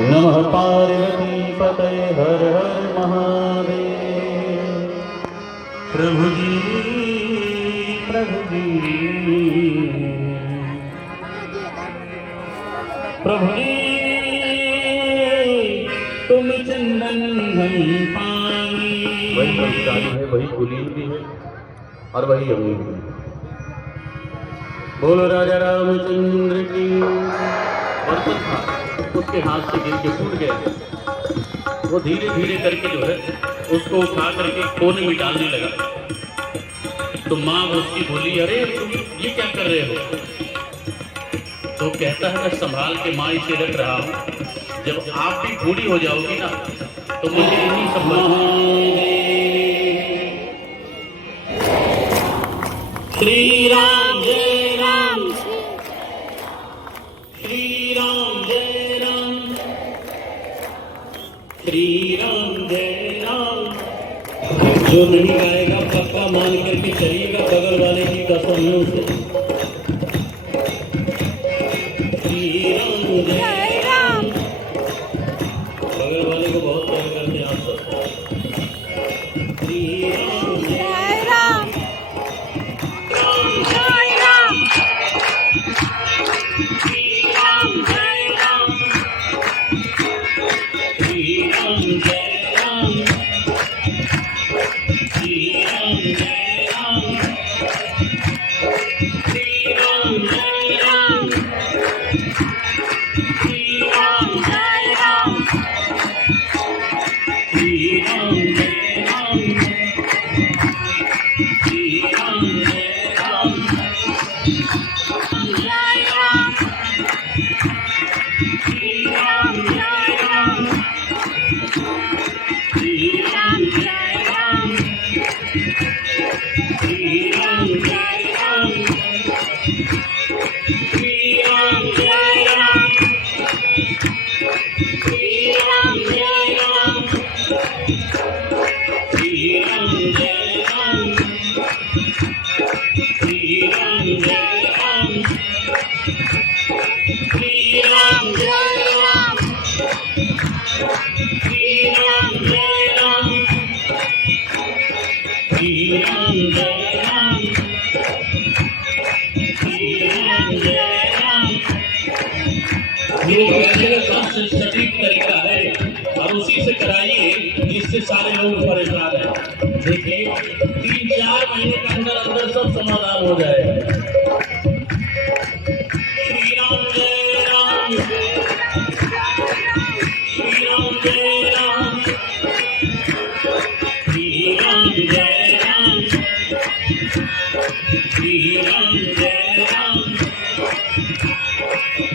नमः पार्वती पतये हर हर महादेव। प्रभु जी प्रभु जी प्रभु जी तुम चंदन हम पानी। वही ब्रह्मचारी है, वही कुलीन भी है और वही अमीर भी है। बोलो राजा रामचंद्र की। बर्तन था, उसके हाथ से गिर के फूट गया। वो धीरे धीरे करके जो है उसको उठा करके कोने में डालने लगा। तो माँ उसकी बोली, अरे तुम ये क्या कर रहे हो? तो कहता है, मैं संभाल के माँ इसे रख रहा हूँ, जब आप भी बूढ़ी हो जाओगी ना तो मुझे इन्हीं सब श्री राम जय राम, श्री राम जय राम, श्री राम जय राम। जो नहीं गाएगा पक्का मान करके चलिएगा बगल वाले की कसम से। श्री राम जय राम, बगल वाले को बहुत प्यार करते हैं आप सब। श्री राम जय राम, राम जय राम, श्री राम जय राम, श्री राम जय राम, श्री राम जय राम, श्री राम जय राम, श्री राम जय राम, श्री राम जय राम, श्री राम जय राम, जय राम, श्री राम जय राम, श्री राम जय राम, श्री राम जय राम, श्री राम जय राम, श्री राम जय राम, श्री राम जय राम, श्री राम जय राम, श्री राम जय राम, श्री राम जय राम, श्री राम जय राम, श्री राम जय राम। ये वैसे सबसे सटीक तरीका है, अब उसी से कराइए जिससे सारे लोग परेशान हैं। देखिए 3-4 महीने के अंदर अंदर सब समाधान हो जाएगा। श्री राम जय राम, श्री राम जय राम, श्री राम जय राम, श्री राम जय राम,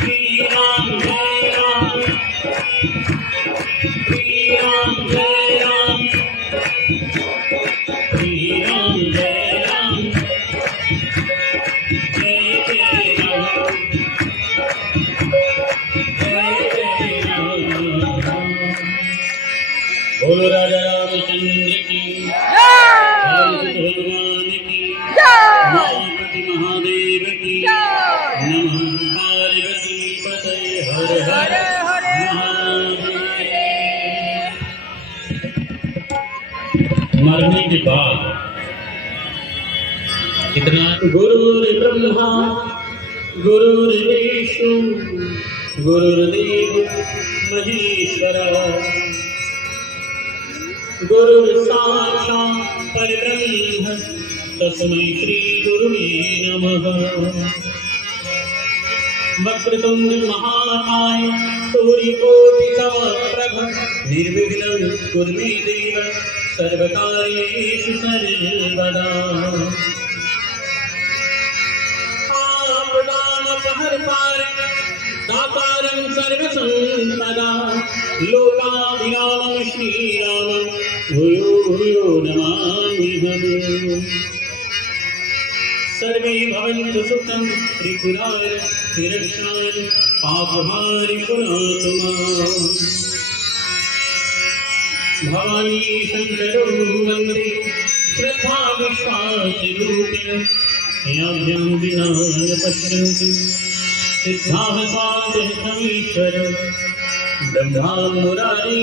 श्री राम जय राम, श्री राम जय राम, श्री राम जय राम, जय जय राम, जय जय राम। बोलो राजा रामचंद्र की, भगवान की, महापति महादेव की, नमः पार्वती पतये हर हर महादेव। मरने के बाद कितना गुरुर्ब्रह्मा गुरुर्विष्णु गुरुर्देव महेश्वरा, गुरुर्साक्षात् परब्रह्म तस्मै श्री गुरुवे नमः। वक्रतुंड महाकाय सूर्यकोटि समप्रभ निर्विघ्नं कुरु मे देव सर्वकार्येषु सर्वदा। आपदामपहर्तारं दातारं सर्वसंपदा लोकाभिरामं श्रीरामं भूयो भूयो नमाम्यहम्। सर्वे भवन्तु सुखं त्रिपुराय निरक्षाय पापहारि पुनातु माम्। भवानी शंकरो वन्दे श्रद्धा विश्वासरूपिणः याभ्यां विना न पश्यन्ति सिद्धाः साध्यमीश्वर ब्रह्मा मुरारी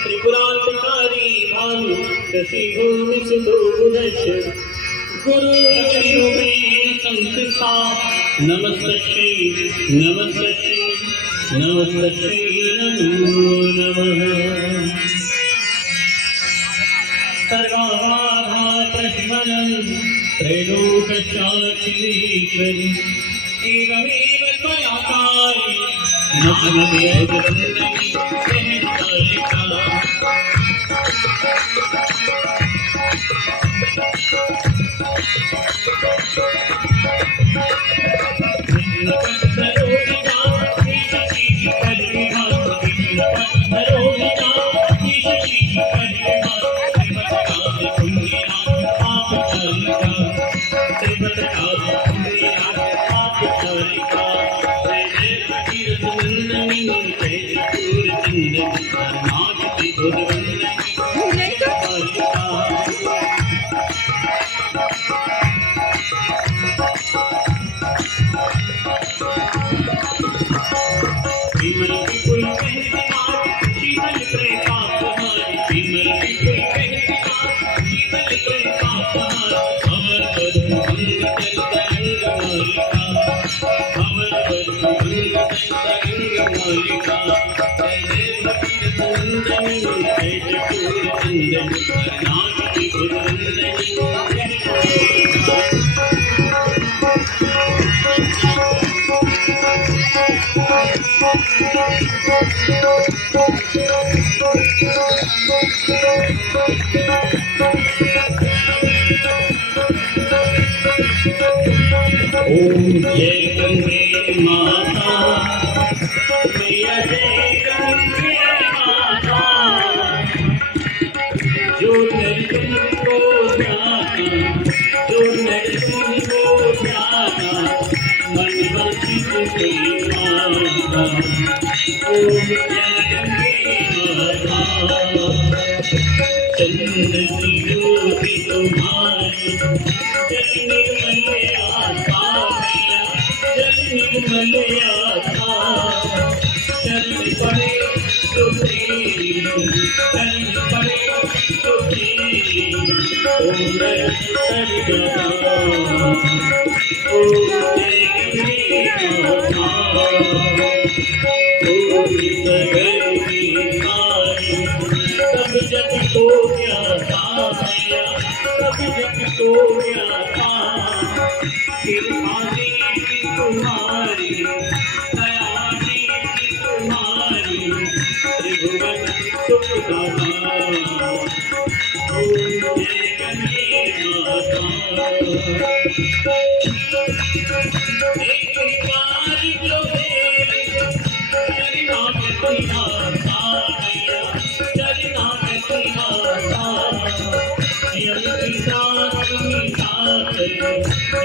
त्रिपुरांतकारी भानु शशि भूमि सुतो बुधश गुरु में संस्था नमस्ते नमस्ते नमस्ते नमो नमः सर्वाधा प्रश्मनं त्रैलोकशाकिनीश्वरी एवमेव त्वयाकारि नामदेववन्दनी सहस्रालिका कृष्णपत्तरोहिता ईशशीशिखरिविभा कृष्णपत्तरोहिता ईशशीशिखरिविभा ओम जय गंगे माता मैया जय गंगे माता जो नर तुमको ध्याता जो नर तुमको ध्याता मन बंचित हुई माता ओम जय गंगे माता चंद्र की ज्योति तुम्हारी जल निर्मल आस्था मैया जल निर्मल आस्था चल पड़े तो तेरी चल पड़े तो तेरी ओम तर गया ओम जय गंगे माता ओम सगर की सारी सब जग को क्या था मैया सब जग को क्या था कृपानी की तुम्हारी दयानी की तुम्हारी त्रिभुवन सुखदाता ओम जय गंगे माता एक बार जो मेरे चरना में तुम्हारा मैया चरना में तुम्हारा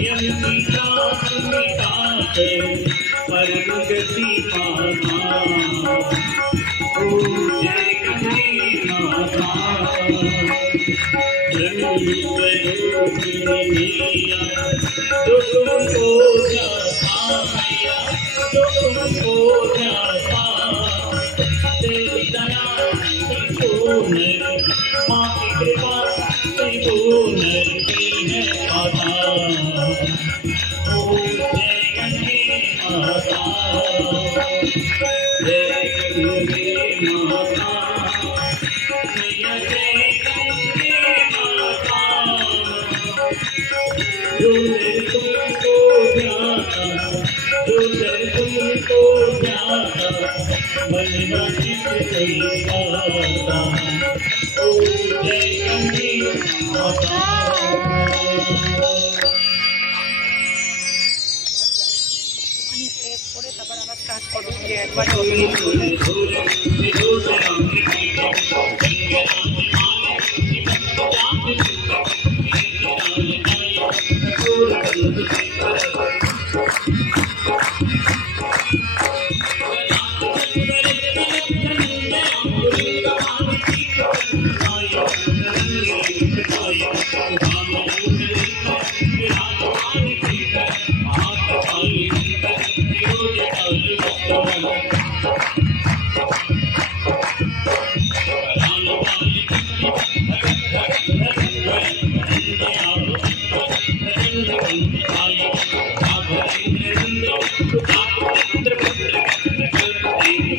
यम पिता मिटा कर परम गति पाना ओम जय गंगे माता ब्रह्मस्वरूपिणी मैया जो तुमको जाता मैया जो तुमको जाता तेरी दया से को नर माँ की कृपा से को नर की है आता ओम जय गंगे माता जय गंगे माता मैया जय गंगे माता जो नर तुमको ध्याता जो नर तुमको ध्याता मन वांछित कोई पाता ओम जय गंगे माता পরে তারপর আবার স্টার্ট করবো एकबार Hare